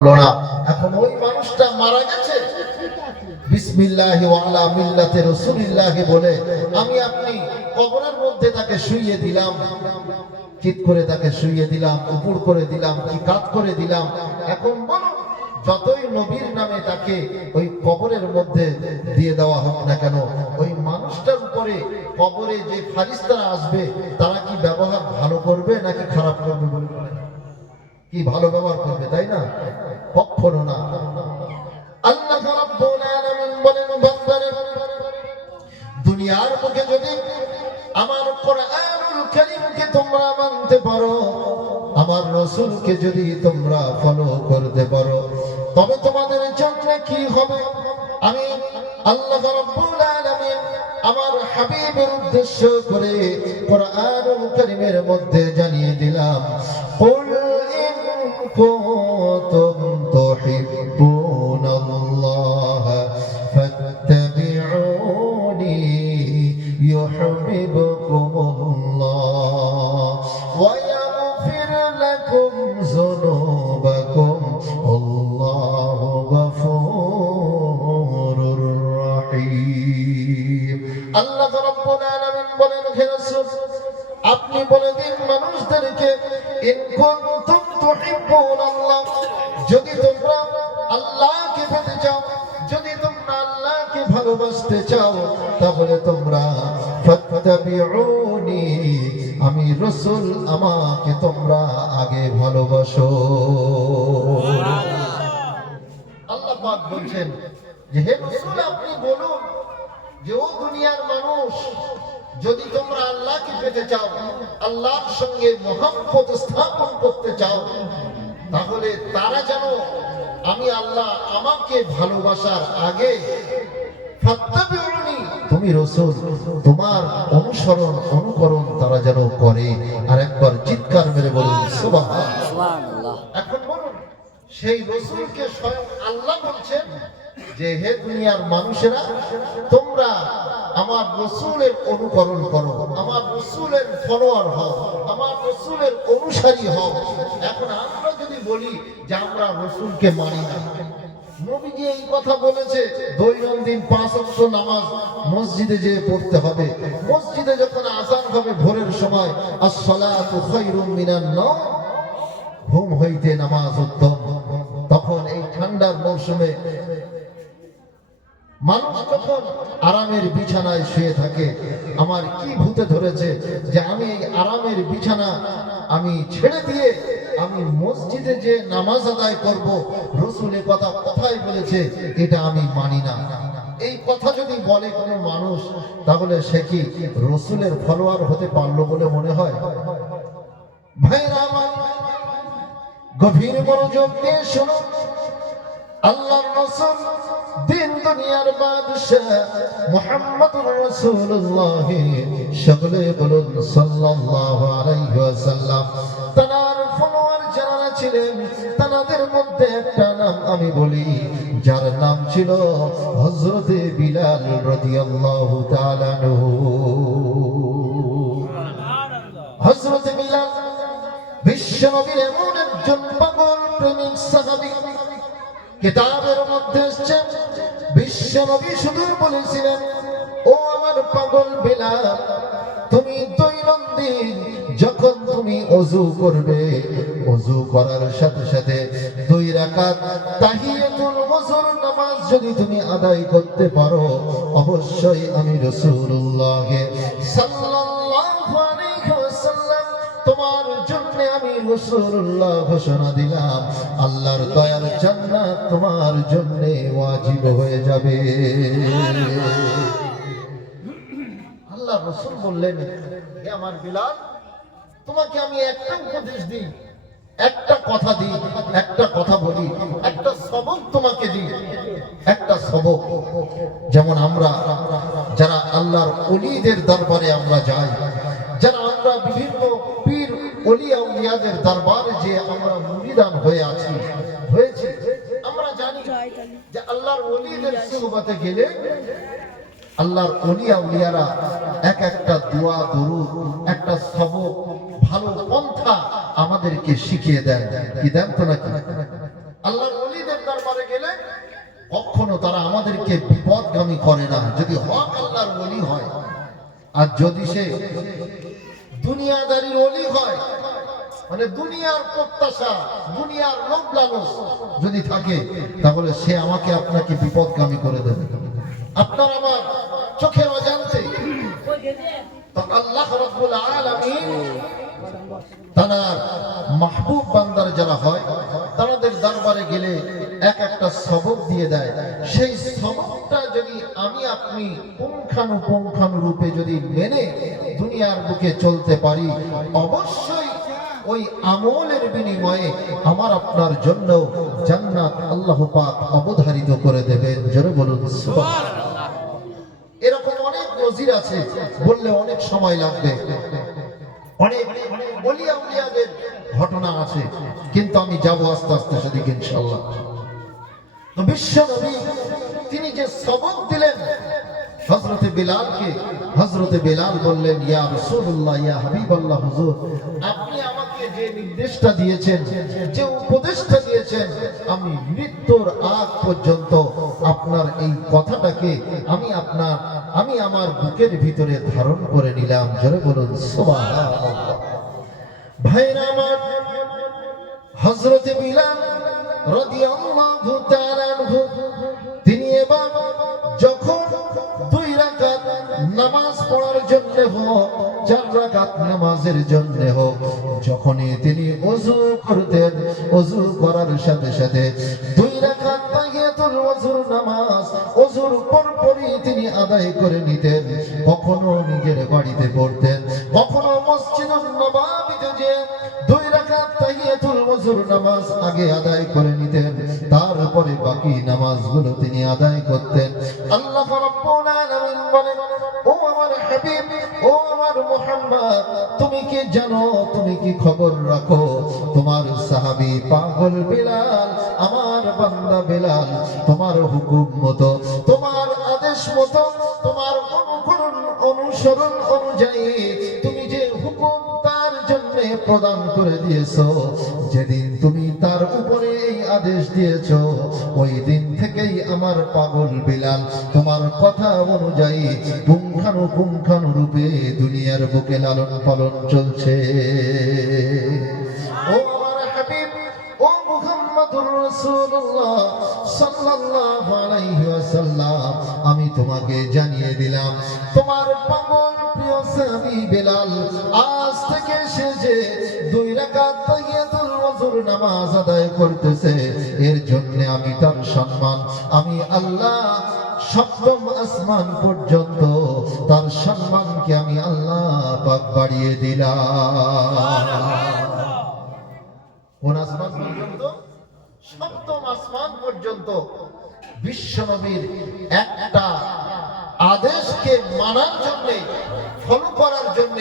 না। এখন ওই মানুষটা মারা গেছে, বিসমিল্লাহি ওয়া আলা মিল্লাতি রাসূলিল্লাহ বলে আমি আপনি কবরের মধ্যে তাকে শুইয়ে দিলাম, চিৎ করে তাকে শুইয়ে দিলাম, উপর করে দিলাম, কি কাট করে দিলাম। এখন বলো, যতই নবীর নামে তাকে ওই কবরের মধ্যে দিয়ে দেওয়া হোক না কেন, ওই মানুষটার উপরে কবরে যে ফারিস্তারা আসবে তারা কি ব্যবহার ভালো করবে নাকি খারাপ করবে? বলে কি ভালো ব্যবহার করবে, তাই না? কখনো না। আল্লাহ রাব্বুল আলামিন বলেন, বান্দারে দুনিয়ার মুখে যদি আমার কোরআনুল কারীমকে তোমরা মানতে পারো, আমার রাসূলকে যদি তোমরা ফলো করতে পারো, তবে তোমাদের জন্য কি হবে আমি আল্লাহ রাব্বুল আলামিন আমার হাবিবের উদ্দেশ্য করে কোরআনুল কারীমের মধ্যে জানিয়ে দিলাম, কুল ইন কুনতুম তুহিব্বুনাল্লাহ ফাত্তাবিউনি ইউহিব্বুকুমুল্লাহ ওয়া ইয়াগফির লাকুম যুনুবাকুম আল্লাহু গফুরুর রহিম। আল্লাহ রাব্বুল আলামিন বলেন, হে রাসূল আপনি বলে দিন মানুষদেরকে, ইন কুনতুম তুহিব্বুনাল্লাহ, যদি তোমরা আল্লাহকে পেতে চাও, যদি তোমরা আল্লাহকে ভালোবাসতে চাও, তাহলে তোমরা ফাত্তাবিউনি, আমি রাসূল আমাকে তোমরা আগে ভালোবাসো। আল্লাহ পাক বলছেন যে হে রাসূল আপনি বলুন যে ও দুনিয়ার মানুষ, যদি তোমরা আল্লাহকে পেতে চাও, আল্লাহর সঙ্গে মহব্বত স্থাপন করতে চাও, তাহলে তারা যেন আমি আল্লাহ আমাকে ভালোবাসার আগে ফাত্তাবিউনি, তুমি রাসূল তোমার অনুসরণ অনুকরণ তারা যেন করে। আর একবার চিৎকার মেরে বলুন সুবহানাল্লাহ। এখন বলুন, সেই রাসূলকে স্বয়ং আল্লাহ বলছেন যে হে দুনিয়ার মানুষেরা, তোমরা আমার রাসূলের অনুকরণ করো, আমার রাসূলের ফলোয়ার হও, আমার রাসূলের অনুসারী হও। এখন আমরা যদি বলি যে আমরা রাসূলকে মানি না, নবীজি এই কথা বলেছে দৈনন্দিন 5 ওয়াক্ত নামাজ মসজিদে যেয়ে পড়তে হবে। মসজিদে যখন আযান হবে ভোরের সময়, আস-সালাতু খায়রুম মিনান নাওম, ঘুম হইতে নামাজ উত্তম। তখন এই ঠান্ডার মৌসুমে মানুষ যখন আরামের বিছানায় শুয়ে থাকে, আমার কি ভূতে ধরেছে যে আমি এই আরামের বিছানা আমি ছেড়ে দিয়ে আমি মসজিদে যে নামাজ আদায় করব, রাসূল এই কথা কোথায় বলেছে এটা আমি মানি না। এই কথা যদি বলে কোনো মানুষ, তাহলে সে কি রাসূলের ফলোয়ার হতে পারলো বলে মনে হয়? ভাইরা আমার, গভীর মনোযোগ দিয়ে শুনুন। আল্লাহর রাসূল দিন দুনিয়ার বাদশা মুহাম্মদুর রাসূলুল্লাহ, সকলে বলুন সাল্লাল্লাহু আলাইহি ওয়াসাল্লাম। তার ফলোয়ার যারা ছিলেন তাদের মধ্যে একটা নাম আমি বলি, যার নাম ছিল হযরতে বিলাল রাদিয়াল্লাহু তাআলা আনহু। হযরতে বিলাল বিশ্বনবীর এমন একজন পাগল প্রেমিক সাহাবী। কিতাবের মধ্যে এসেছে বিশ্বনবী শুধু বলেছিলেন, ও আমার পাগল বিলাল, তুমি দৈনন্দিন যখন তুমি ওযু করবে, ওযু করার সাথে সাথে 2 রাকাত তাহিয়াতুল ওযুর নামাজ যদি তুমি আদায় করতে পারো, অবশ্যই আমি রাসূলুল্লাহ সাল্লাল্লাহু আলাইহি ওয়াসাল্লাম তোমার জন্য আমি রাসূলুল্লাহ ঘোষণা দিলাম, আল্লাহর দয়ার জান্নাত তোমার জন্য ওয়াজিব হয়ে যাবে। আল্লাহ রাসূল বললেন, হে আমার বিলাল, তোমাকে আমি একটা উপদেশ দিই, একটা কথা দিই, একটা কথা বলি, একটা সবক তোমাকে দিই, একটা সবক। যেমন আমরা যারা আল্লাহর ওলিদের দরবারে আমরা যাই, যারা আমরা বিভিন্ন পীর ওলিয়া উলিয়াদের দরবারে যে আমরা মুরিদান হয়ে আছি, হয়েছে, আমরা জানি যে আল্লাহর ওলিদের সুহবতে গেলে আল্লাহর ওলিয়া উলিয়ারা এক একটা দোয়া দরুদ, একটা সবক, ভালো পন্থা আমাদেরকে শিখিয়ে দেন। কি দেন তো নাকি? আল্লাহর কখনো তারা আমাদেরকে বিপদগামী করে না, যদি হক আল্লাহর ওলি হয়। আর যদি সে দুনিয়াদারির ওলি হয়, মানে দুনিয়ার প্রত্যাশা, দুনিয়ার লোভ লালস যদি থাকে, তাহলে সে আমাকে আপনাকে বিপদগামী করে দেবে। আপনার আমার চোখের অজান্তে তো আল্লাহ রাব্বুল আলামিন তার মাহবুব বান্দার যারা হয়, তাদের দরবারে গেলে এক একটা সবক দিয়ে দেয়। সেই সবকটা যদি আমি আপনি পুঙ্খানুপুঙ্খানু রূপে যদি মেনে দুনিয়ার বুকে চলতে পারি, অবশ্যই ওই আমলের বিনিময়ে আমার আপনার জন্য জান্নাত আল্লাহ পাক অবধারিত করে দেবেন। জোরে বলুন সুবহানাল্লাহ। এরকম অনেক নজির আছে, বললে অনেক সময় লাগবে। অনেক ওলিয়া উলিয়াদের ঘটনা আছে, কিন্তু আমি যাব আস্তে আস্তে সেদিকে ইনশাআল্লাহ। তো বিশ্ব নবী তিনি যে সবক দিলেন হযরতে বিলালকে, হযরতে বিলাল বললেন, ইয়া রাসূলুল্লাহ, ইয়া হাবিবাল্লাহ, হুজুর আপনি আমাকে যে নির্দেশটা দিয়েছেন, যে উপদেশটা দিয়েছেন, আমি মৃত্যুর আগ পর্যন্ত আপনার এই কথাটাকে আমি আমার বুকের ভিতরে ধারণ করে নিলাম। জোরে বলুন সুবহানাল্লাহ। ভাইরা আমার, হযরতে বিলাল রাদিয়াল্লাহু তাআলা আনহু তিনি এবার যখন 2 রাকাত নামাজ পড়ার জন্য হোক, 4 রাকাত নামাজের জন্য হোক, যখনই তিনি ওযু করতেন, ওযু করার সাথে সাথে 2 রাকাত তাহিয়াতুল ওযুর নামাজ ওযুর পরপরই তিনি আদায় করে নিতেন। কখনো নিজের বাড়িতে পড়তেন, কখনো মসজিদুন নববীতে যে 2 রাকাত তাহিয়াতুল ওযুর নামাজ আগে আদায় করে নিতেন, তারপরে বাকি নামাজগুলো তিনি আদায় করতেন। আল্লাহ রাব্বুল আলামিন বলেন, ও আমার হাবিব, ও আমার মুহাম্মদ, তুমি কি জানো, তুমি কি খবর রাখো, তোমার সাহাবী পাগল বিলাল, আমার বান্দা বিলাল, তোমার হুকুম মতো, তোমার আদেশ মতো, তোমার অনুসরণ অনুযায়ী তুমি যে হুকুম তার জন্য প্রদান করে দিয়েছো, যেদিন তুমি তার উপরে এই আদেশ দিয়েছো, ওই দিন থেকেই আমার পাগল বিলাল তোমার কথা অনুযায়ী পুঙ্খানু রূপে দুনিয়ার বুকে লালন পালন চলছে। ও আমার হাবিব, ও মুহাম্মদুর রাসূলুল্লাহ সাল্লাল্লাহু আলাইহি ওয়াসাল্লাম, আমি তোমাকে জানিয়ে দিলাম, তোমার পাগল প্রিয় সাহাবী বিলাল আজ থেকে সে যে 2 রাকাত তাহিয়াতুল ওযুর নামাজ আদায় করতেছে, এর জন্য আমি তার সম্মান, আমি আল্লাহ 7ম আসমান পর্যন্ত তার সম্মানকে আমি আল্লাহ পাক বাড়িয়ে দিলাম। কোন আসমান পর্যন্ত? 7ম আসমান পর্যন্ত। বিশ্বনবীর একটা আদেশকে মানার জন্য, ফলো করার জন্য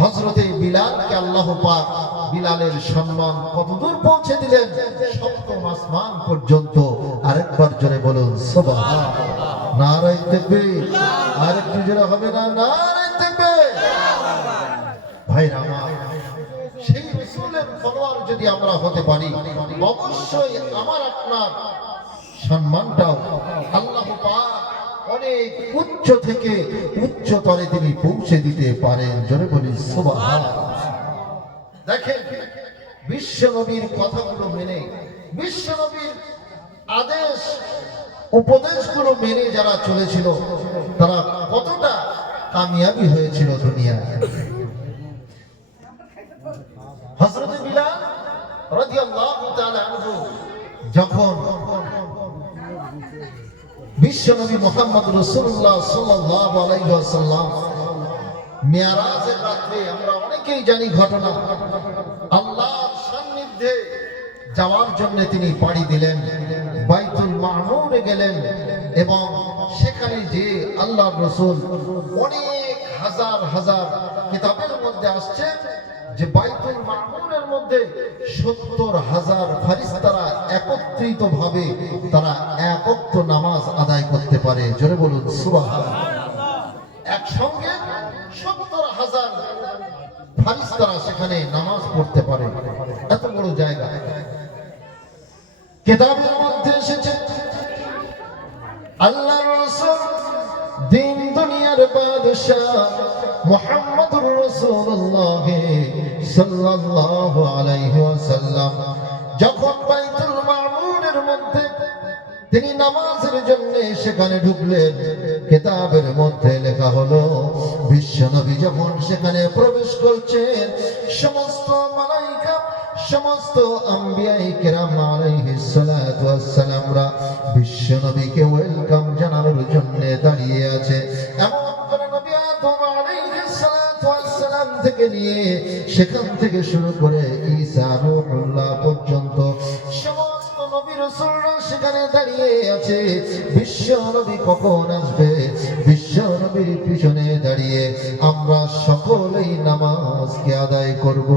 হযরতে বিলালকে আল্লাহ পাক বিলালের সম্মান কতদূর পৌঁছে দিলেন? 7ম আসমান পর্যন্ত। আরেকবার জোরে বলুন সুবহানাল্লাহ। নারায়ে তাকবীর। আরেকটু জোরে হবে না? নারায়ে তাকবীর। ভাইরা আমার, সেই রাসূলের ফলোয়ার যদি আমরা হতে পারি, অবশ্যই আমার আপনার সম্মানটাও আল্লাহ পাক অনেক উচ্চ থেকে উচ্চতরে তিনি পৌঁছে দিতে পারেন। জোরে বলি সুবহানাল্লাহ। দেখেন, বিশ্বনবীর কথাগুলো মেনে, বিশ্বনবীর আদেশ উপদেশগুলো মেনে যারা চলেছিল, তারা কতটা কামিয়াবি হয়েছিল দুনিয়ায়। হযরত বিলাল রাদিয়াল্লাহু তাআলা আনহু যখন বিশ্বনবী মুহাম্মদ রাসূলুল্লাহ সাল্লাল্লাহু আলাইহি ওয়াসাল্লাম মিরাজের রাতে, আমরা অনেকেই জানি ঘটনা, আল্লাহর সান্নিধ্যে যাওয়ার জন্য তিনি পাড়ি দিলেন, বাইতুল মামুরে গেলেন, এবং সেখানে যে আল্লাহর রাসূল অনেক হাজার হাজার কিতাবের মধ্যে আসছে যে বাইতুল মামুরের মধ্যে 70,000 ফেরেশতারা একত্রিত ভাবে তারা এক ওয়াক্ত নামাজ আদায় করতে পারে। জোরে বলুন সুবহানাল্লাহ। একসঙ্গে 70,000 ফেরেশতারা সেখানে নামাজ পড়তে পারে, এত বড় জায়গা। কিতাবের মধ্যে এসেছে মুহাম্মদুর রাসূলুল্লাহ সাল্লাল্লাহু আলাইহি ওয়াসাল্লাম যখন বাইতুল মামুরের মধ্যে তিনি নামাজের জন্য সেখানে ঢুকলেন, কিতাবের মধ্যে লেখা হলো বিশ্বনবী যখন সেখানে প্রবেশ করছেন, সমস্ত মালাইকা, সমস্ত আম্বিয়ায়ে কেরাম আলাইহিস সালাতু ওয়াস সালামরা বিশ্বনবীকে ওয়েলকাম জানানোর জন্য দাঁড়িয়ে আছে। এমন করে নবী আদম আলাইহিস সালাতু ওয়াস সালাম থেকে নিয়ে সেখান থেকে শুরু করে ঈসা রূহুল্লাহ পর্যন্ত সমস্ত নবী রাসূলরা সেখানে দাঁড়িয়ে আছে। বিশ্ব নবী কখন আসবে, বিশ্ব নবীর পিছনে দাঁড়িয়ে আমরা সকলেই নামাজকে আদায় করব।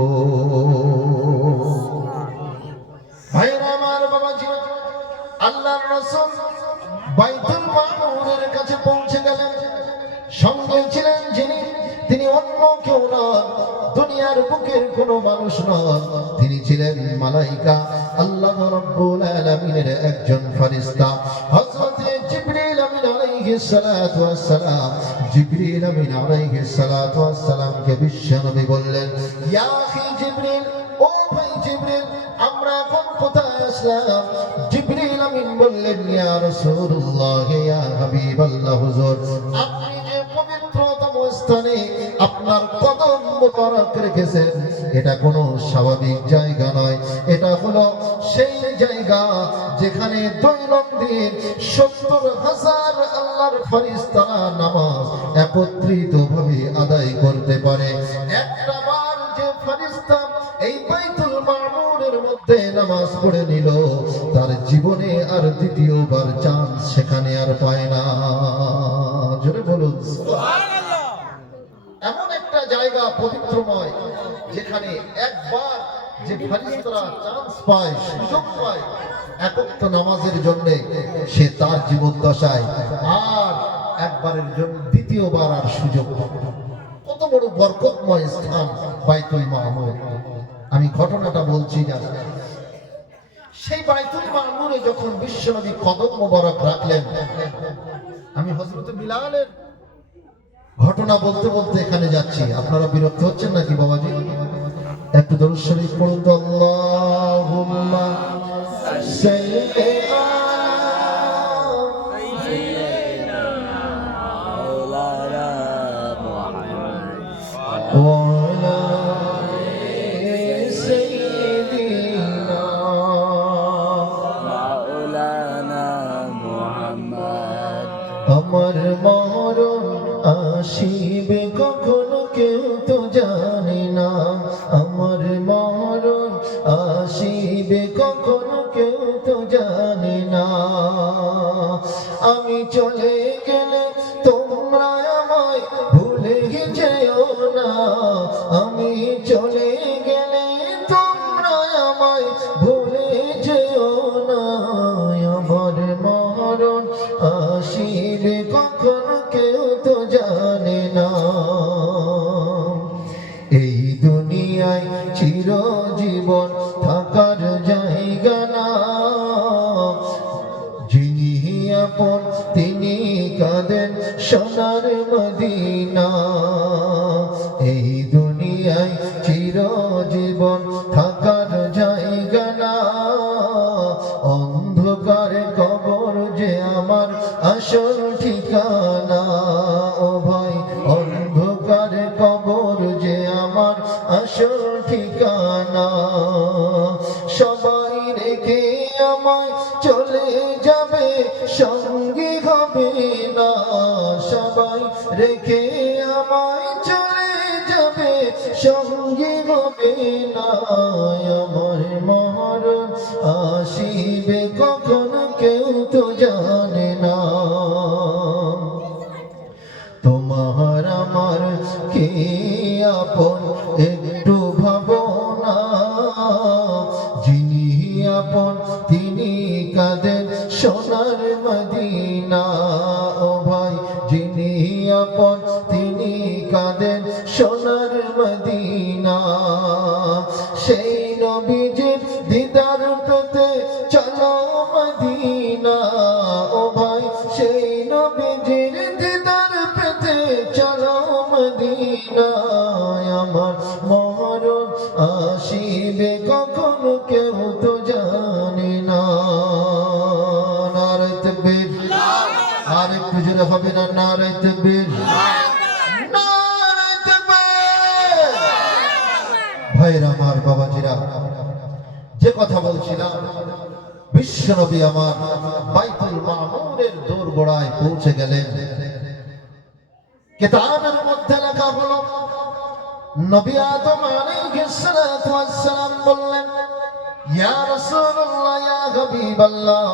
ভাইরা আমার, বাবাজি, আল্লাহর রাসূল বাইতুল মামুরের কাছে পৌঁছে গেলেন। সঙ্গে ছিলেন যিনি, তিনি অন্য কেউ নন, দুনিয়ার বুকের কোনো মানুষ নন, তিনি ছিলেন মালাইকা, আল্লাহ রাব্বুল আলামিনের একজন ফেরেশতা, হযরত জিবরিল আমিন আলাইহিস সালাতু ওয়াস সালাম। জিবরিল আমিন আলাইহিস সালাতু ওয়াস সালামকে বিশ্বনবী বললেন, ইয়া আখি জিবরিল, ও ভাই জিবরিল, আমরা এখন কোথায় আসলাম? জিবরিল আমিন বললেন, ইয়া রাসূলুল্লাহ, ইয়া হাবিবাল্লাহ, হুজুর, আপনি যে পবিত্রতম স্থানে আপনার কদম মোবারক রেখেছেন, এটা কোনো স্বাভাবিক জায়গা নয়, এটা হলো সেই জায়গা যেখানে দৈনন্দিন ৭০,০০০ আল্লাহর ফেরেশতারা নামাজ একত্রিতভাবে আদায় করতে পারে। একটা বার যে ফেরেশতা এই বাইতুল মামুরের মধ্যে নামাজ পড়ে নিল, তার জীবনে আর দ্বিতীয়বার চান্স সেখানে আর পায় না। জোরে বলুন সুবহানাল্লাহ। এমন একটা জায়গা পবিত্রময় যেখানে একবার যে ফেরেশতারা চান্স পায়, সুযোগ পায় একক নামাজের জন্য, সে তার জীবদ্দশায় আর একবারের জন্য দ্বিতীয়বার আর সুযোগ পাবে না। কত বড় বরকতময় স্থান বাইতুল মামুর। আমি ঘটনাটা বলছি না, সেই বাইতুল মামুরে যখন বিশ্বনবী কদম মোবারক রাখলেন, আমি হযরত বিলালের ঘটনা বলতে বলতে এখানে যাচ্ছি, আপনারা বিরক্ত হচ্ছেন নাকি বাবাজি? একটু দরুদ শরীফ পড়ুন তো। আল্লাহুম্মা সাল্লি আলা সাইয়্যিদিনা মাওলানা মুহাম্মদ ওয়া আলা আলি সাইয়্যিদিনা মাওলানা মুহাম্মদ। আমার মরণ আসিবে কখনো কেউ তো জানে না, আমার মরণ আসিবে কখনো কেউ তো জানে না। আমি চলে গেলে তোমরা আমায় ভুলে যেও না, আমি চলে গেলে তোমরা আমায় ভুলে যেও না। আমার মরণ আসিবে কখনো কেউ তো জানে না। এই দুনিয়ায় চিরজীবন থাকার জায়গা না, যিনি আপন তিনি কাঁদেন সোনার মদিনা। এই দুনিয়ায় চিরজীবন থাকার জায়গা না, অন্ধকারে কবর যে আমার আসল ঠিকানা। ও ভাই, অন্ধকারে কবর যে আমার আসল ঠিকানা। সবাই রেখে আমায় চলে যাবে, সঙ্গী হবে না। সবাই রেখে আমায় চলে যাবে, সঙ্গী হবে না। আমার মরণ আসিবে কখনো কেউ তো জানে না। তোমার আমার কে আপন একটু ভাবনা, যিনি আপন তিনি কাঁদেন সোনার মদিনা। ও ভাই, যিনি আপন তিনি কাঁদেন সোনার মদিনা। সেই নবীজির দিদার পেতে চলো মদিনা। ও ভাই, সেই নবীজির দিদার পেতে চলো মদিনা। একটু জোরে হবে না? নারে তাকবীর, নারে তাকবীর। ভাইরা আমার, বাবাজিরা, যে কথা বলছিলাম, বিশ্বনবী আমার বাইতুল মামুরের দোরগোড়ায় পৌঁছে গেলেন। কিতাবের মধ্যে লেখা হলো, নবী আদম আলাইহিস সালাতু ওয়াস সালাম বললেন, ইয়া রাসূলুল্লাহ, ইয়া হাবিবাল্লাহ,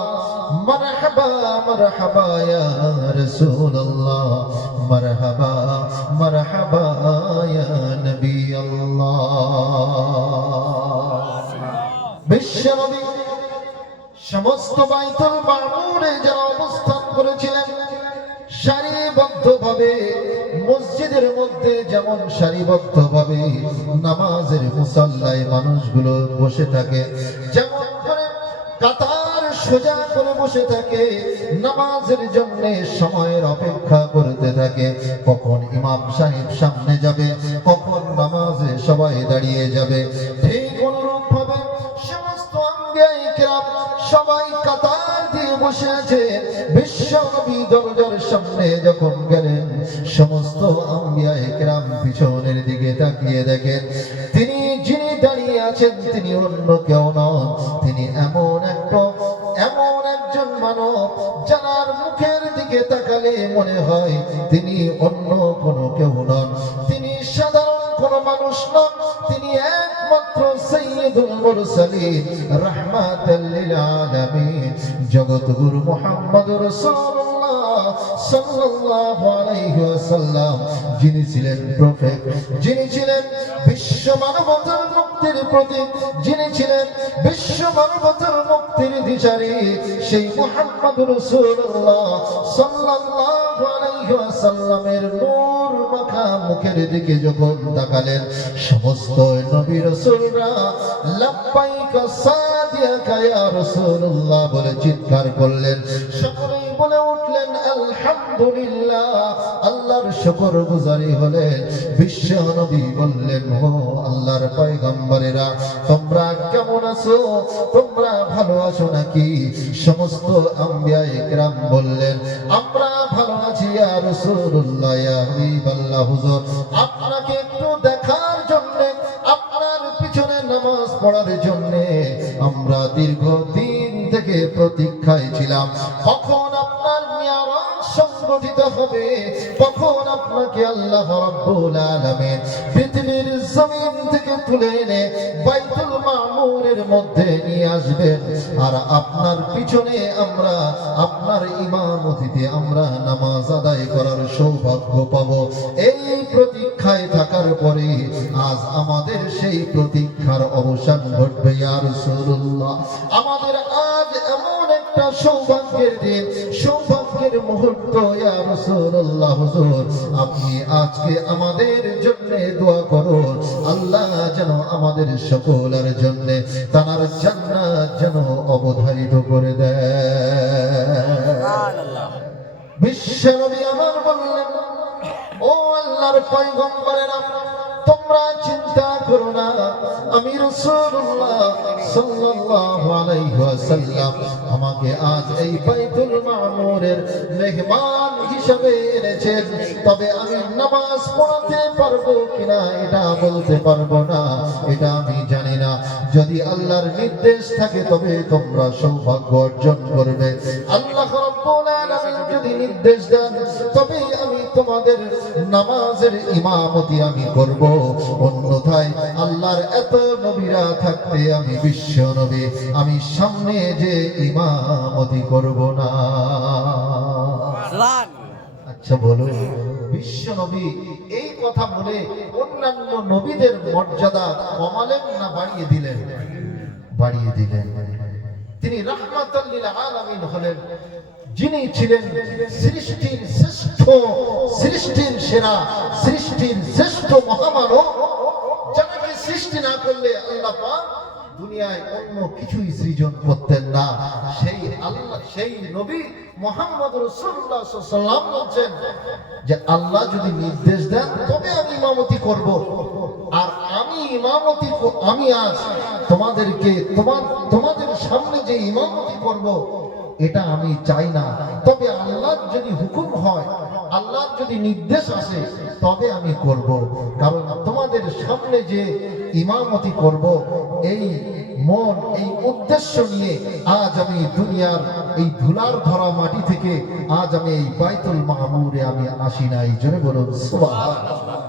মারহাবা মারহাবা ইয়া রাসূলুল্লাহ, মারহাবা মারহাবা ইয়া নবী আল্লাহ। বিশ্বনবী সমস্ত বাইতুল মামুরে যারা অবস্থান করেছিলেন, সারিবদ্ধভাবে মসজিদের মধ্যে যেমন সারিবদ্ধভাবে নামাজের মুসাল্লায় মানুষগুলো বসে থাকে, যেমন করে কাতার সোজা করে বসে থাকে, নামাজের জন্য সময়ের অপেক্ষা করতে থাকে, কখন ইমাম সাহেব সামনে যাবে, কখন নামাজে সবাই দাঁড়িয়ে যাবে। ঠিক অনুরূপ ভাবে সমস্ত আম্বিয়ায়ে কেরাম সবাই কাতার দিয়ে বসে আছে। বিশ্বনবী দরজার সামনে যখন গেলেন, সমস্ত আম্বিয়ায়ে কেরাম পিছনের দিকে তাকিয়ে দেখেন, যিনি দাঁড়িয়ে আছেন তিনি অন্য কেউ নন, তিনি এমন একজন মানব যার মুখের দিকে তাকালে মনে হয় তিনি অন্য কোনো কেউ নন, তিনি সাধারণ কোনো মানুষ নন, তিনি একমাত্র সাইয়্যিদুল মুরসালিন রাহমাতাল লিল আলামিন জগৎগুরু মুহাম্মদুর রাসূলুল্লাহ সাল্লাল্লাহু আলাইহি ওয়াসাল্লাম, যিনি ছিলেন প্রফেট, যিনি ছিলেন বিশ্ব মানবতার মুক্তির প্রতীক, যিনি ছিলেন বিশ্ব মানবতার মুক্তির দিশারি, সেই মুহাম্মদুর রাসূলুল্লাহ সাল্লাল্লাহু আলাইহি ওয়াসাল্লামের নূর মাখা মুখের দিকে যখন তাকালেন, সমস্ত নবী রাসূলরা লাব্বাইকা সাদিয়াকা ইয়া রাসূলুল্লাহ বলে চিৎকার করলেন। সকলেই বলে উঠলেন আলহামদুলিল্লাহ, আল্লাহর শুকরগুজারি হলেন। বিশ্ব নবী বললেন, ও আল্লাহর পয়গম্বরেরা, তোমরা কেমন আছো? তোমরা ভালো আছো নাকি? সমস্ত আম্বিয়ায়ে কেরাম বললেন, আমরা ভালো আছি ইয়া রাসূলুল্লাহ, ইয়া হাবিবাল্লাহ, হুজুর আপনাকে একটু দেখার জন্য, আপনার পিছনে নামাজ পড়ার জন্য আমরা দীর্ঘদিন থেকে প্রতীক্ষায় ছিলাম, কখন আপনার মিয়ারাজ সংগঠিত হবে, কখন আপনাকে আল্লাহ রাব্বুল আলামিন পৃথিবীর জমিন থেকে তুলে এনে বাইতুল মামুরের মধ্যে নিয়ে আসবেন, আর আপনার পিছনে আমরা আপনার ইমামতিতে আমরা নামাজ আদায় করার সৌভাগ্য পাবো। এই প্রতীক্ষায় থাকার পরে আজ আমাদের সেই প্রতীক্ষার অবসান ঘটবে ইয়া রাসূলুল্লাহ। আমাদের আজ এমন একটা সৌভাগ্যের দিন, সৌভাগ্যের মুহূর্ত ইয়া রাসূলুল্লাহ, হুজুর আপনি আজকে আমাদের জন্য দোয়া করুন, আল্লাহ যেন আমাদের সকলের জন্য তার জান্নাত যেন অবধারিত করে দেয়। বিশ্বনবী আমার বললেন, ও আল্লাহর পয়গম্বরেরা, তোমরা চিন্তা করো না, আমি রাসূলুল্লাহ সাল্লাল্লাহু আলাইহি ওয়াসাল্লাম আমাকে আজ এই বাইতুল মামুরের মেহমান হিসেবে এনেছেন, তবে আমি নামাজ পড়াতে পারবো কিনা এটা বলতে পারবো না, এটা আমি জানি না। যদি আল্লাহর নির্দেশ থাকে তবে তোমরা সৌভাগ্য অর্জন করবে। আল্লাহ রাব্বুল আলামিন যদি নির্দেশ দেন তবে আমি তোমাদের নামাজের ইমামতি আমি করব, অন্যথায় আল্লাহর এত নবীরা থাকতে আমি বিশ্ব নবী, আমি সামনে যে ইমামতি করব না। আচ্ছা বলুন, বিশ্ব নবী এই কথা বলে অন্যান্য নবীদের মর্যাদা কমালেন না বাড়িয়ে দিলেন? বাড়িয়ে দিলেন। তিনি রাহমাতাল লিল আলামিন হলেন, যিনি ছিলেন সৃষ্টির শ্রেষ্ঠ, সৃষ্টির সেরা, সৃষ্টির শ্রেষ্ঠ মহামানব, যাকে সৃষ্টি না করলে আল্লাহ পাক দুনিয়ায় অন্য কিছুই সৃজন করতেন না। সেই আল্লাহ, সেই নবী মুহাম্মদ রাসূলুল্লাহ সাল্লাল্লাহু আলাইহি ওয়াসাল্লাম বলেন যে আল্লাহ যদি নির্দেশ দেন তবে আমি ইমামতি করব, আর আমি ইমামতি, আমি আজ তোমাদেরকে তোমাদের সামনে যে ইমামতি করব, এটা আমি চাই না। তবে আল্লাহর যদি হুকুম হয়, আল্লাহর যদি নির্দেশ আসে, তবে আমি করব। কারণ তোমাদের সামনে যে ইমামতি করব, এই মন, এই উদ্দেশ্য নিয়ে আজ আমি দুনিয়ার এই ধুলার ভরা মাটি থেকে আজ আমি এই বাইতুল মামুরে আমি আসি নাই। জোরে বলুন সুবহানাল্লাহ।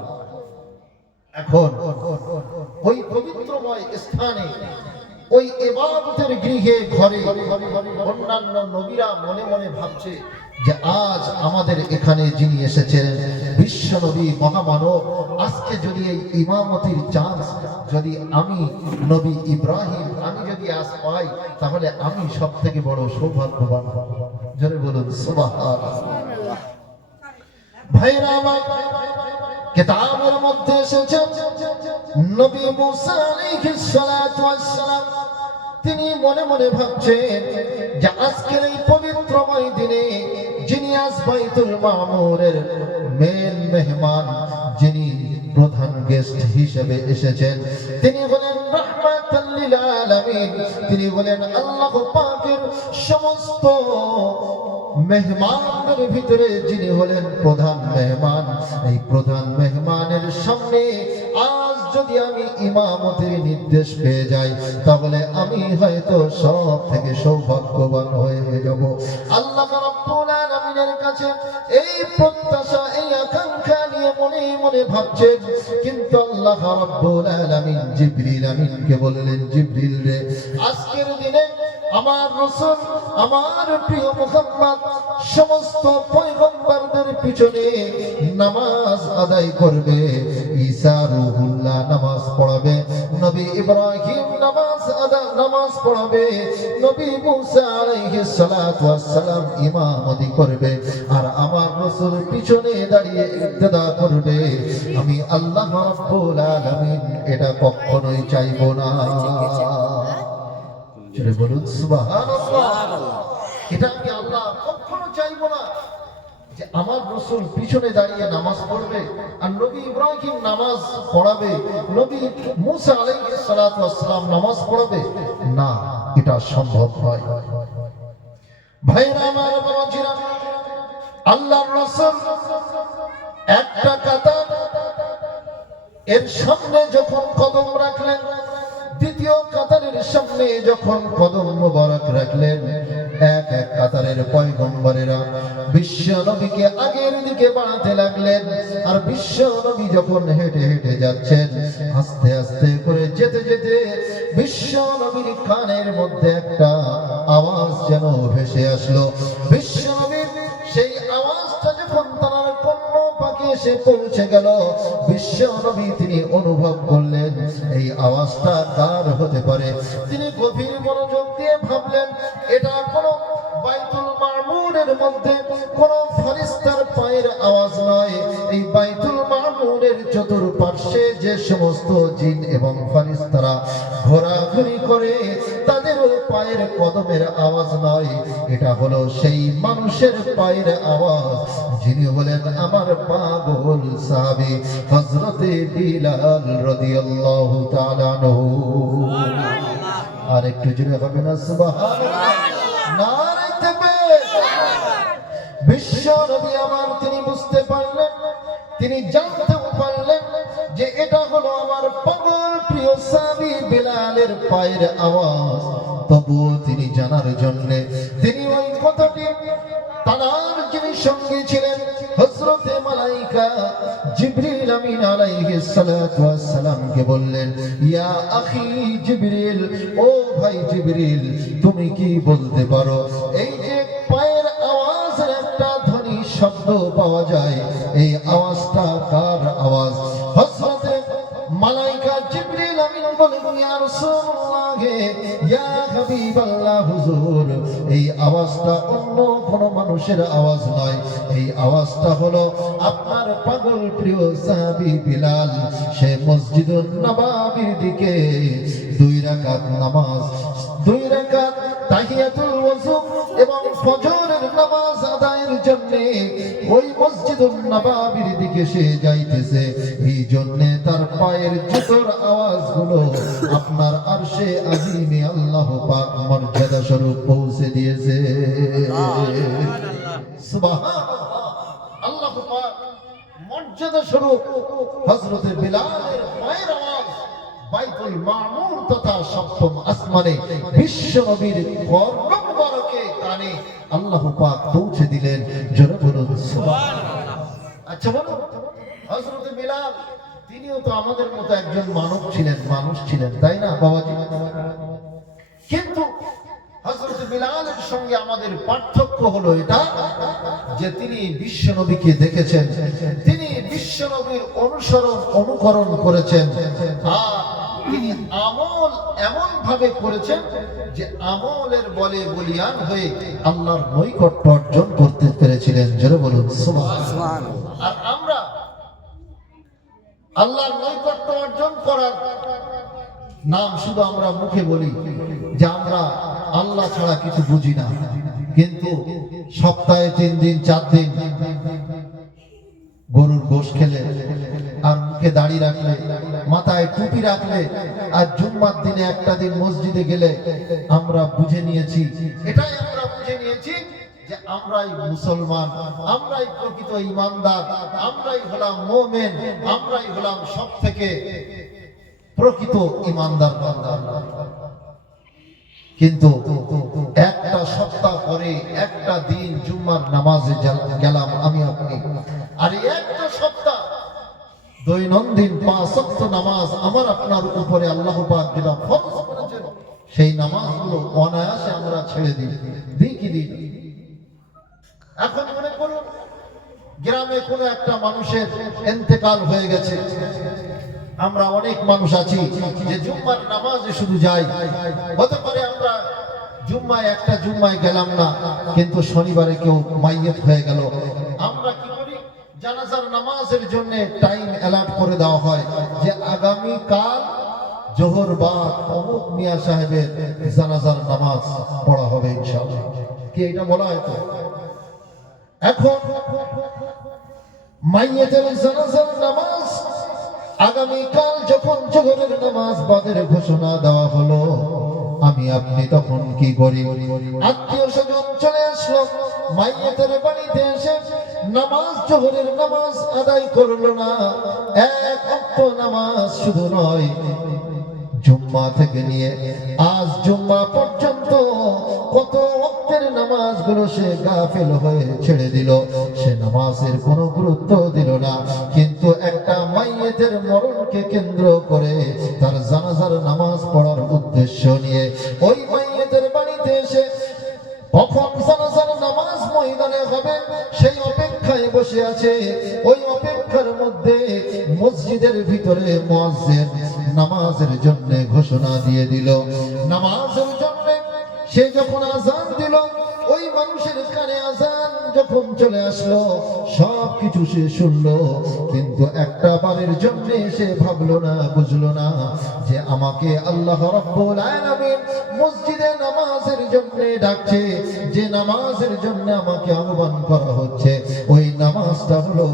এখন ওই পবিত্রময় স্থানে, ওই ইবাদতের গৃহে ঘরে অন্যান্য নবীরা মনে মনে ভাবছে যে আজ আমাদের এখানে যিনি এসেছেন বিশ্ব নবী মহামানব, আজকে যদি এই ইমামতির চান্স যদি আমি নবী ইব্রাহিম আমি যদি আজ পাই, তাহলে আমি সব থেকে বড় সৌভাগ্যবান। জোরে বলুন সুবহানাল্লাহ। ভাইরা আমার, কিতাবের মধ্যে এসেছে নবী মুসা আলাইহিস সালাতু ওয়াস সালাম তিনি মনে মনে ভাবছেন যে আজকের এই পবিত্রময় দিনে যিনি আজ বাইতুল মামুরের মেন মেহমান, যিনি প্রধান গেস্ট হিসেবে এসেছেন, তিনি হলেন রাহমাতাল লিল আলামিন, তিনি হলেন আল্লাহ পাকের সমস্ত মেহমানদের ভিতরে যিনি হলেন প্রধান মেহমান। এই প্রধান মেহমানের সামনে আজ যদি আমি ইমামতের নির্দেশ পেয়ে যাই, তাহলে আমি হয়তো সব থেকে সৌভাগ্যবান হয়ে যাব। আল্লাহ রাব্বুল আলামিনের কাছে এই প্রত্যাশা, এই আকাঙ্ক্ষা নিয়ে মনে মনে ভাবছেন। কিন্তু আল্লাহ রাব্বুল আলামিন জিবরিল আমিনকে বললেন, জিবরিল রে, আজকের দিনে আমার রাসূল, আমার প্রিয় মুহাম্মদ সমস্ত পয়গম্বরদের পিছনে নামাজ আদায় করবে। ঈসা রূহুল্লাহ নামাজ পড়াবে, নবী ইব্রাহিম নামাজ পড়াবে, নবী মুসা আলাইহিস সালাতু ওয়াস সালাম ইমামতি করবে, আর আমার রাসূল পিছনে দাঁড়িয়ে ইক্তেদা করবে। আমি আল্লাহ রাব্বুল আলামিন এটা কখনোই চাইবো না। জোরে বলুন সুবহানাল্লাহ। এটা আমি আল্লাহ কখনো চাইবো না যে আমার রাসূল পিছনে দাঁড়িয়ে নামাজ পড়বে আর নবী ইব্রাহিম নামাজ পড়াবে, নবী মুসা আলাইহিস সালাতু ওয়াস সালাম নামাজ পড়াবে। না, এটা সম্ভব নয়। ভাইরা আমার, বাবাজিরা, আল্লাহর রাসূল একটা কাতার এর সামনে যখন কদম রাখলেন, দ্বিতীয় কাতারের সামনে যখন কদম মোবারক রাখলেন, এক এক কাতারের পয়গম্বরেরা বিশ্ব নবীকে আগের দিকে বাড়াতে লাগলেন। আর বিশ্ব নবী যখন হেঁটে হেঁটে যাচ্ছেন, আস্তে আস্তে করে যেতে যেতে বিশ্ব নবীর কানের মধ্যে একটা আওয়াজ যেন ভেসে আসলো। বিশ্ব নবীর সেই আওয়াজটা যখন তার কর্ণ পাখি এসে পৌঁছে গেল, বিশ্ব নবী তিনি অনুভব করলেন এই আওয়াজটা কার হতে পারে। তিনি গভীর মনোযোগ দিয়ে ভাবলেন, এটা কোনো বাইতুল মামুরের মধ্যে কোনো ফেরেশতার পায়ের আওয়াজ নয়। এই বাইতুল মামুরের চতুর্পার্শ্বে যে সমস্ত জিন এবং ফেরেশতারা ঘোরাঘুরি করে, তাদেরও পায়ের কদমের আওয়াজ নয়। এটা হলো সেই মানুষের পায়ের আওয়াজ, যিনি হলেন আমার পাগল সাহাবী হযরতে বিলাল রাদিয়াল্লাহু তাআলা আনহু। আর একটু জোরে হবে না সুবহানাল্লাহ? নারে তাকবীর। বিশ্ব নবী আমার তিনি বুঝতে পারলেন, তিনি জানতে পারলেন যে এটা হলো আমার পাগল প্রিয় সাহাবী বিলালের পায়ের আওয়াজ। তবুও তিনি জানার জন্য তিনি ওই কথাটি তার যিনি সঙ্গী ছিলেন হযরতে মালাইকা জিবরিল আমিন আলাইহিস সালাতু ওয়াস সালামকে বললেন, ইয়া আখি জিবরিল, ও ভাই জিবরিল, তুমি কি বলতে পারো এই যে পায়ের আওয়াজের একটা ধ্বনি শব্দ পাওয়া যায়, এই আওয়াজটা কার আওয়াজ? হযরতে মালাইকা জিবরিল আমিন বলেন, ইয়া রাসূলুল্লাহ, ইয়া হাবিবাল্লাহ, হুজুর, এই আওয়াজটা অন্য কোন মানুষের আওয়াজ নয়। এই আওয়াজটা হলো আপনার পাগল প্রিয় সাহাবী বিলাল। সে মসজিদুন নববীর দিকে 2 রাকাত নামাজ, 2 রাকাত তাহিয়াতুল ওযু এবং ফজরের নামাজ আদায়ের জন্য ওই মসজিদুন নববীর দিকে সে যাইতেছে, এই জন্য তার পায়ের জুতোর আওয়াজগুলো আপনার আরশে আজিমে আল্লাহ পাক মর্যাদা স্বরূপ পৌঁছে দিয়েছে। সুবহানাল্লাহ, আল্লাহ পাক মর্যাদা স্বরূপ হযরত বিলালের পায়ের আওয়াজ বাইতুল মামুর তথা সপ্তম আসমানে বিশ্ব নবীর কর্ণ মুবারকে কানে আল্লাহ পাক পৌঁছে দিলেন। জোরে বলুন সুবহানাল্লাহ। আচ্ছা বলুন, হযরত বিলাল তিনিও তো আমাদের মতো একজন মানব ছিলেন, মানুষ ছিলেন, তাই না বাবাজি? কিন্তু হযরত বিলালের সঙ্গে আমাদের পার্থক্য হলো এটা যে তিনি বিশ্ব নবীকে দেখেছেন, তিনি বিশ্ব নবীর অনুকরণ করেছেন, আর তিনি আমল এমন ভাবে করেছেন যে আমলের বলে বলিয়ান হয়ে আল্লাহর নৈকট্য অর্জন করতে পেরেছিলেন। জোরে বলুন সুবহানাল্লাহ। আর আমরা আল্লাহর নৈকট্য অর্জন করার নাম শুধু আমরা মুখে বলি যে আমরা আল্লাহ ছাড়া কিছু বুঝি না, কিন্তু সপ্তাহে 3 দিন 4 দিন গরুর গোশ খেলে, আর মুখে দাড়ি রাখলে, মাথায় টুপি রাখলে, আর জুম্মার দিনে একটা দিন মসজিদে গেলে আমরা বুঝে নিয়েছি, এটাই আমরা বুঝে নিয়েছি যে আমরাই মুসলমান, আমরাই প্রকৃত ঈমানদার, আমরাই হলাম মুমিন, আমরাই হলাম সবথেকে প্রকৃত ঈমানদার বান্দা। কিন্তু একটা সপ্তাহ পরে একটা দিন জুম্মার নামাজে গেলাম আমি আপনি, আর একটা সপ্তাহ দৈনন্দিন 5 ওয়াক্ত নামাজ আমার আপনার উপরে আল্লাহ পাক যেটা ফরজ করেছেন, সেই নামাজগুলো অনায়াসে আমরা ছেড়ে দিই কি দিই? এখন মনে করুন গ্রামে কোনো একটা মানুষের ইন্তেকাল হয়ে গেছে, আমরা অনেক মানুষ আছি যে জুম্মার নামাজে শুধু যাই, হতে পারে আমরা একটা জুম্মায় গেলাম না, কিন্তু শনিবারে কেউ মাইয়িত হয়ে গেল, আমরা কি করি? জানাজার নামাজের জন্য টাইম অ্যালার্ট করে দেওয়া হয় যে আগামী কাল জোহর বা অমুক মিয়া সাহেবের জানাজার নামাজ পড়া হবে ইনশাআল্লাহ। কি এটা বলা হয় তো? এখন মাইয়িতের জানাজার নামাজ আগামী কাল যখন জোহরের নামাজ বাদের ঘোষণা দেওয়া হলো, আমি আপনি তখন কি করি? আত্মীয় স্বজন চলে আসলো, মাইয়িতের বাড়িতে এসে নামাজ, জোহরের নামাজ আদায় করলো না। 1 ওয়াক্ত নামাজ শুধু নয়, জুম্মা থেকে নিয়ে আজ জুম্মা পর্যন্ত কত ওয়াক্তের নামাজগুলো সে গাফেল হয়ে ছেড়ে দিল, সে নামাজের কোনো গুরুত্ব দিল না। কিন্তু একটা মাইয়িতের মরণকে কেন্দ্র করে তার জানাজার নামাজ পড়ার উদ্দেশ্য নিয়ে ওই মাইয়িতের বাড়িতে এসে কখন জানাজার নামাজ ময়দানে হবে সেই অপেক্ষায় বসে আছে। ওই অপেক্ষার মধ্যে মসজিদের ভিতরে মুয়াজ্জিন নামাজের জন্য ঘোষণা দিয়ে দিল। নামাজের জন্য সে যখন আযান দিল, ওই মানুষের কানে আযান যখন চলে আসলো, সবকিছু সে শুনলো, কিন্তু একটা বারের জন্য সে ভাবলো না, বুঝলো না যে আমাকে আল্লাহ রাব্বুল আলামিন মসজিদে নামাজের জন্য ডাকছে, যে নামাজের জন্য আমাকে আহ্বান করা হচ্ছে, ওই নামাজটা হলো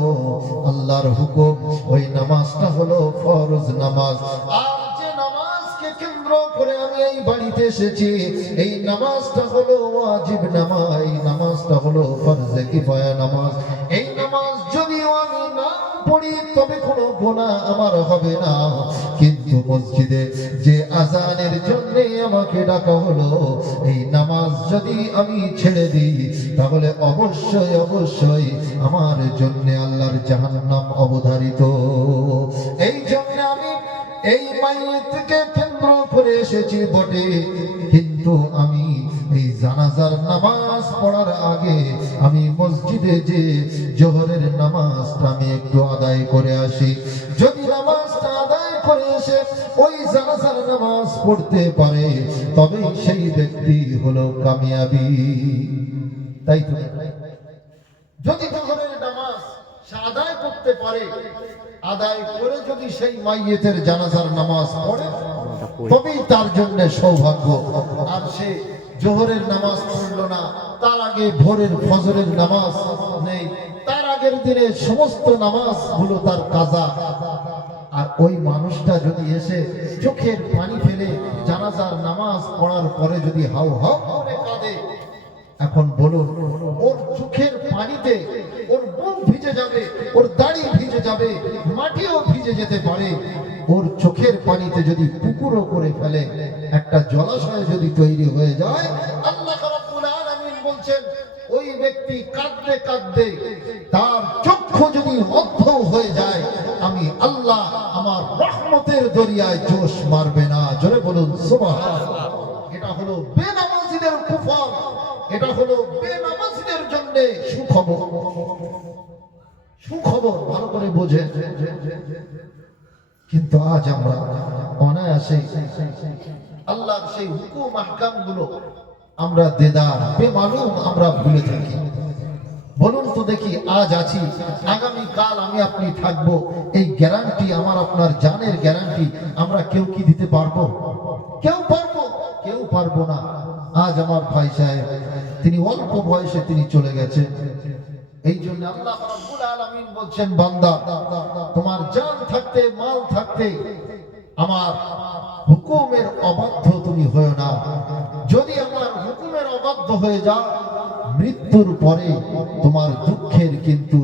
আল্লাহর হুকুম, ওই নামাজটা হলো ফরজ নামাজ। আর যে নামাজকে কেন্দ্র করে আমি এই বাড়িতে এসেছি, এই নামাজটা হলো ওয়াজিব নামাজ, এই নামাজটা হলো ফরজে কিফায়া নামাজ। এই নামাজ যদিও আমি না পড়ি তবে কোনো গুনাহ আমার হবে না, কিন্তু মসজিদে যে আযানের জন্য আমাকে ডাকা হলো, এই নামাজ যদি আমি ছেড়ে দিই তাহলে অবশ্যই অবশ্যই আমার জন্য আল্লাহর জাহান্নাম অবধারিত। এই জন্য আমি এই মাইয়িতকে কেন্দ্র করে এসেছি বটে, কিন্তু আমি এই জানাজার নামাজ পড়ার আগে আমি মসজিদে যে জোহরের নামাজটা আমি একটু আদায় করে আসি। যদি নামাজটা আদায় করে এসে ওই জানাজার নামাজ পড়তে পারে, তবে সেই ব্যক্তি হলো কামিয়াবি। তাই তো? যদি জোহরের নামাজ আদায় করতে পারে, আদায় করে যদি সেই মাইয়িতের জানাজার নামাজ পড়ে, তবেই তার জন্য সৌভাগ্য। আর সে জোহরের নামাজ পড়লো না, তার আগে ভোরের ফজরের নামাজ নেই, তার আগের দিনে সমস্ত নামাজ গুলো তার কাজা। আর ওই মানুষটা যদি এসে চোখের পানি ফেলে জানাজার নামাজ পড়ার পরে যদি হাউ হাউ করে কাঁদে, এখন বলুন ওর চোখের পানিতে ওর মুখ ভিজে যাবে, ওর দাড়ি ভিজে যাবে, মাটিও ভিজে যেতে পারে। ওর চোখের পানিতে যদি পুকুরও করে ফেলে, একটা জলাশয় যদি তৈরি হয়ে যায়, আল্লাহ রাব্বুল আলামিন বলছেন ওই ব্যক্তি কাঁদতে কাঁদতে তার চক্ষু যদি অন্ধ হয়ে যায়, আমি আল্লাহ আমার রহমতের দরিয়ায় জোশ মারবে না। জোরে বলুন সুবহানাল্লাহ। এটা হলো বেনামাজিদের কুফর, এটা হলো বেনামাজিদের জন্য সুখবর। সুখবর ভালো করে বোঝেন। কিন্তু আজ আমরা অনায়াসে আল্লাহর সেই হুকুম আহকাম গুলো আমরা দেদার বেমালুম আমরা ভুলে থাকি। বলুন তো দেখি, আজ আছি, আগামী কাল আমি আপনি থাকবো, এই গ্যারান্টি আমার আপনার জানের গ্যারান্টি আমরা কেউ কি দিতে পারবো? কেউ পারবো? কেউ পারবো না। আজ আমার ভাই সাহেব তিনি অল্প বয়সে তিনি চলে গেছেন। এই জন্য আল্লাহ রাব্বুল আলামিন বলছেন, বান্দা তোমার জান থাকতে মাল থাকতে আমার হুকুমের অবাধ্য তুমি হয়ো না। যদি আমার হুকুমের অবাধ্য হয়ে যাও, মৃত্যুর পরে তোমার দুঃখের কিন্তু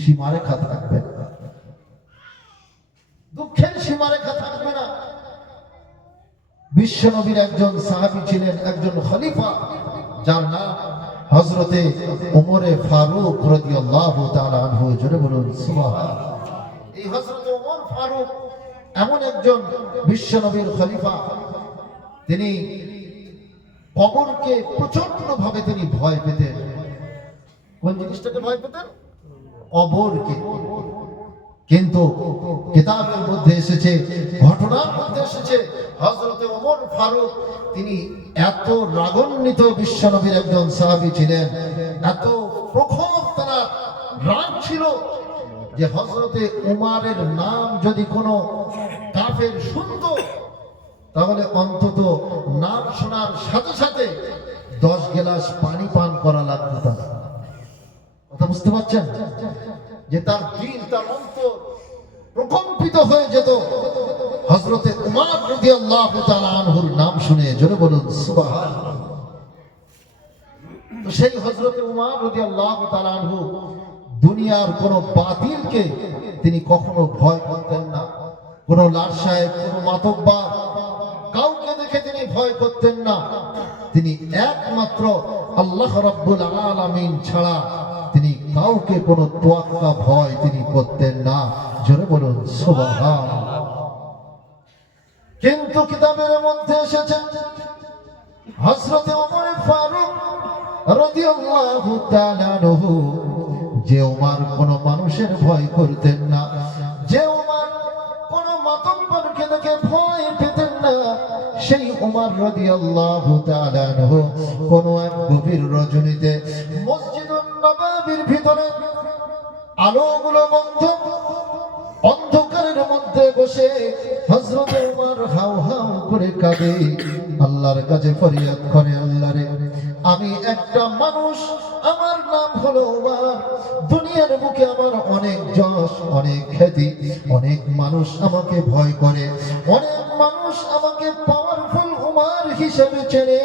সীমারেখা থাকবে না, দুঃখের সীমারেখা থাকবে না। বিশ্বনবীর একজন সাহাবী ছিলেন, একজন খলিফা, যার নাম হযরতে ওমরে ফারুক রাদিয়াল্লাহু তাআলা আনহু। জোরে বলুন সুবহানাল্লাহ। এই হযরত ওমর ফারুক এমন একজন বিশ্বনবীর খলিফা, তিনি কবরকে প্রচন্ড ভাবে তিনি ভয় পেতেন। কোন জিনিসটাকে ভয় পেতেন? কবরকে। কিন্তু কিতাবের মধ্যে এসেছে, ঘটনার মধ্যে এসেছে, হযরতে ওমর ফারুক তিনি এত রাগান্বিত বিশ্বনবীর একজন সাহাবী ছিলেন, এত প্রখর তার রাগ ছিল যে হযরতে উমারের নাম যদি কোনো কাফের শুনতো, তাহলে অন্তত নাম শোনার সাথে সাথে 10 গ্লাস পানি পান করা লাগতো তার। কথা বুঝতে পারছেন? যে তার দিল, তার অন্তর প্রকম্পিত হয়ে যেত হযরতে উমর রাদিয়াল্লাহু তাআলা আনহুর নাম শুনে। জোরে বলুন সুবহানাল্লাহ। তো সেই হযরতে উমর রাদিয়াল্লাহু তাআলা আনহু দুনিয়ার কোন বাতিলকে তিনি কখনো ভয় করতেন না। কোন লাট সাহেব, কোন মাতব্বর, কাউকে দেখে তিনি ভয় করতেন না। তিনি একমাত্র আল্লাহ রাব্বুল আলামিন ছাড়া তিনি কাউকে কোনো তোয়াক্কা ভয় তিনি করতেন না। জোরে বলুন সুবহানাল্লাহ। কিন্তু কিতাবের মধ্যে এসেছে হযরতে ওমর ফারুক রাদিয়াল্লাহু তাআলা আনহু, যে ওমর কোন মানুষের ভয় করতেন না, যে ওমর কোন মাতব্বরকে দেখে ভয় পেতেন না, সেই ওমর রাদিয়াল্লাহু তাআলা আনহু কোন এক গভীর রজনীতে মসজিদুন নববীর ভিতরে আলোগুলো বন্ধ, অন্ধকারের মধ্যে বসে হযরত ওমর হাউ হাউ করে কাঁদে, আল্লাহর কাছে ফরিয়াদ করে, আল্লাহ রে, আমি একটা মানুষ, আমার নাম হলো ওমর, দুনিয়ার বুকে আমার অনেক যশ, অনেক খ্যাতি, অনেক মানুষ আমাকে ভয় করে, অনেক মানুষ আমাকে পাওয়ারফুল ওমর হিসেবে চেনে,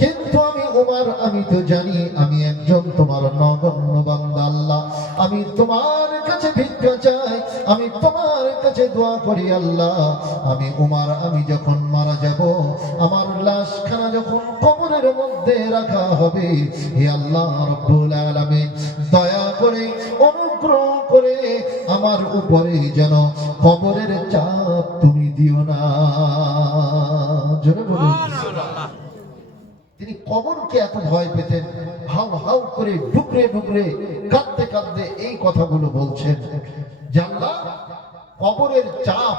কিন্তু আমি ওমর, আমি তো জানি আমি একজন তোমার নগণ্য বান্দা। আল্লাহ, আমি তোমার কাছে ভিক্ষা চাই, আমি তোমার কাছে দোয়া করি, আল্লাহ, আমি ওমর, আমি যখন মারা যাব, আমার লাশখানা যখন কবরের মধ্যে রাখা হবে, হে আল্লাহ রাব্বুল আলামিন, দয়া করে অনুগ্রহ করে আমার উপরে যেন কবরের চাপ তুমি দিও না। জোরে বলুন। তিনি কবরকে এত ভয় পেতেন, হাউ হাউ করে ডুকরে ডুকরে কাঁদতে কাঁদতে এই কথাগুলো বলছেন যে আল্লাহ, কবরের চাপ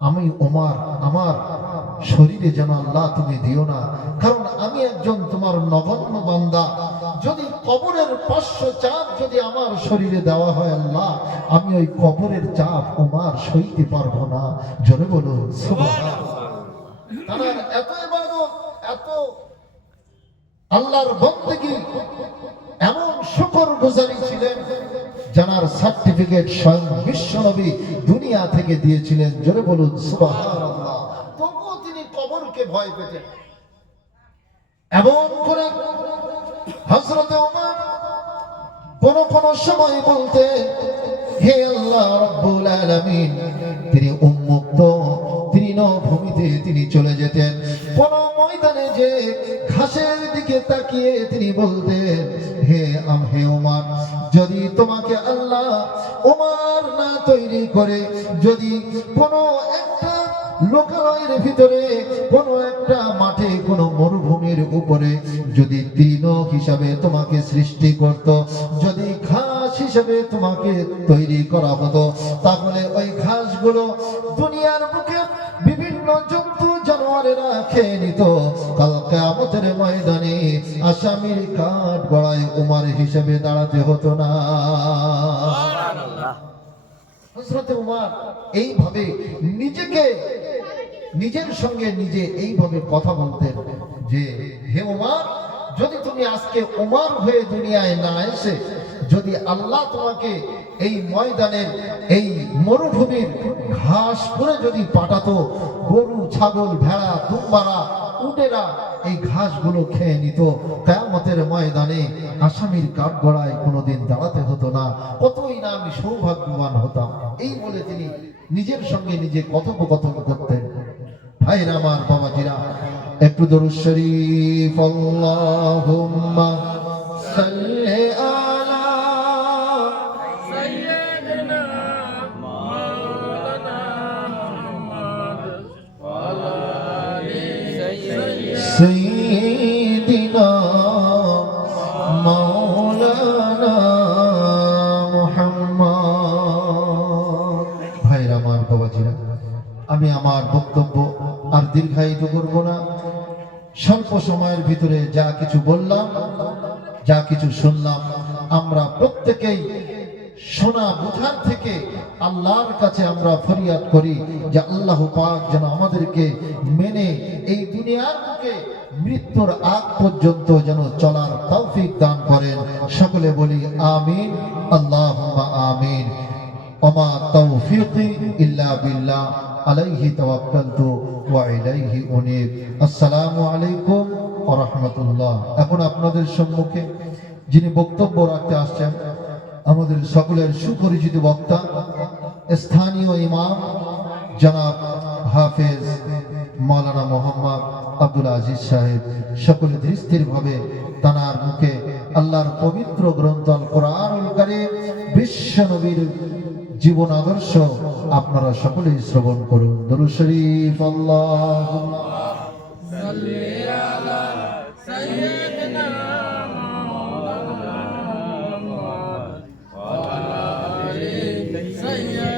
আমি ওমর আমার শরীরে যেন আল্লাহ তুমি দিও না, কারণ আমি একজন তোমার নগণ্য বান্দা। যদি কবরের 500 চাপ যদি আমার শরীরে দেওয়া হয় আল্লাহ, আমি ওই কবরের চাপ ওমর সইতে পারবো না। জোরে বলুন সুবহানাল্লাহ। তার এত ইবাদত, এত আল্লাহর বন্দেগী এমন শুকরগুজারি ছিলেন জানার সার্টিফিকেট স্বয়ং বিশ্বনবী দুনিয়া থেকে দিয়েছিলেন। জোরে বলুন সুবহানাল্লাহ। তবুও তিনি কবরকে ভয় পেতেন। এমন করে হযরত ওমর কোন সময় বলতেন, হে আল্লাহ রাব্বুল আলামিন, তিনি উন্মুক্ত তৃণভূমিতে তিনি চলে যেতেন। কোন ময়দানে যে ঘাসের দিকে তাকিয়ে তিনি বলতেন, হে ওমর, যদি তোমাকে আল্লাহ ওমর না তৈরি করে, যদি কোনো একটা লোকালয়ের ভিতরে কোনো একটা মাঠে কোনো মরুভূমির উপরে যদি তৃণ হিসাবে তোমাকে সৃষ্টি করত, যদি ঘাস হিসাবে তোমাকে তৈরি করা হতো, তাহলে ওই ঘাসগুলো দুনিয়ার বুকে বিভিন্ন জন্তু জানোয়ারেরা খেয়ে নিত। কাল কিয়ামতের ময়দানে আসামির কাঠ গড়ায় উমর হিসেবে দাঁড়াতে হতো না। হযরত উমর এইভাবে নিজের সঙ্গে নিজে এইভাবে কথা বলতেন যে, হে উমর, যদি তুমি আজকে উমর হয়ে দুনিয়ায় না এসে যদি আল্লাহ তোমাকে এই ময়দানের এই মরুভূমির ঘাস করে যদি পাঠাতো, গরু ছাগল ভেড়া দুম্বারা উটেরা এই ঘাসগুলো খেয়ে নিত, কিয়ামতের ময়দানে আসামির কাঠগড়ায় কোনোদিন দাঁড়াতে হতো না, কতই না আমি সৌভাগ্যবান হতাম। এই বলে তিনি নিজের সঙ্গে নিজে কথোপকথন করতেন। ভাইরা আমার, বাবাজিরা, একটু দরুদ শরীফ আল্লাহুম্মা সাল্লি আলা সাইয়্যিদিনা মাওলানা মুহাম্মদ ওয়া আলা আলি সাইয়্যিদিনা মাওলানা মুহাম্মদ। ভাইরা আমার, বাবাজিরা, আমি আমার বক্তব্য আর দীর্ঘায়িত করব না। স্বল্প সময়ের ভিতরে যা কিছু বললাম, যা কিছু শুনলাম, আমরা প্রত্যেকেই শোনা বুঝার থেকে আল্লাহর কাছে আমরা ফরিয়াদ করি যে আল্লাহ পাক যেন আমাদেরকে মেনে এই দুনিয়ার বুকে মৃত্যুর আগ পর্যন্ত যেন চলার তৌফিক দান করেন। সকলে বলি আমিন, আল্লাহুম্মা আমিন। ওমা তৌফিকি ইল্লা বিল্লাহ, আলাইহি তাওয়াক্কালতু ওয়া ইলাইহি উনীব। আসসালামু আলাইকুম ওয়া রাহমাতুল্লাহ। এখন আপনাদের সম্মুখে যিনি বক্তব্য রাখতে আসছেন, আমাদের সকলের সুপরিচিত বক্তা, স্থানীয় ইমাম জনাব হাফেজ মাওলানা মোহাম্মদ আব্দুল আজিজ সাহেব। সকলে ধীরস্থিরভাবে তানার মুখে আল্লাহর পবিত্র গ্রন্থ আল কোরআনুল কারীম, বিশ্ব নবীর জীবন আদর্শ আপনারা সকলেই শ্রবণ করুন। দরুদ শরীফ আল্লাহুম্মা সাল্লি আলা সাইয়্যিদিনা মাওলানা মুহাম্মদ ওয়া আলা আলি সাইয়্যিদিনা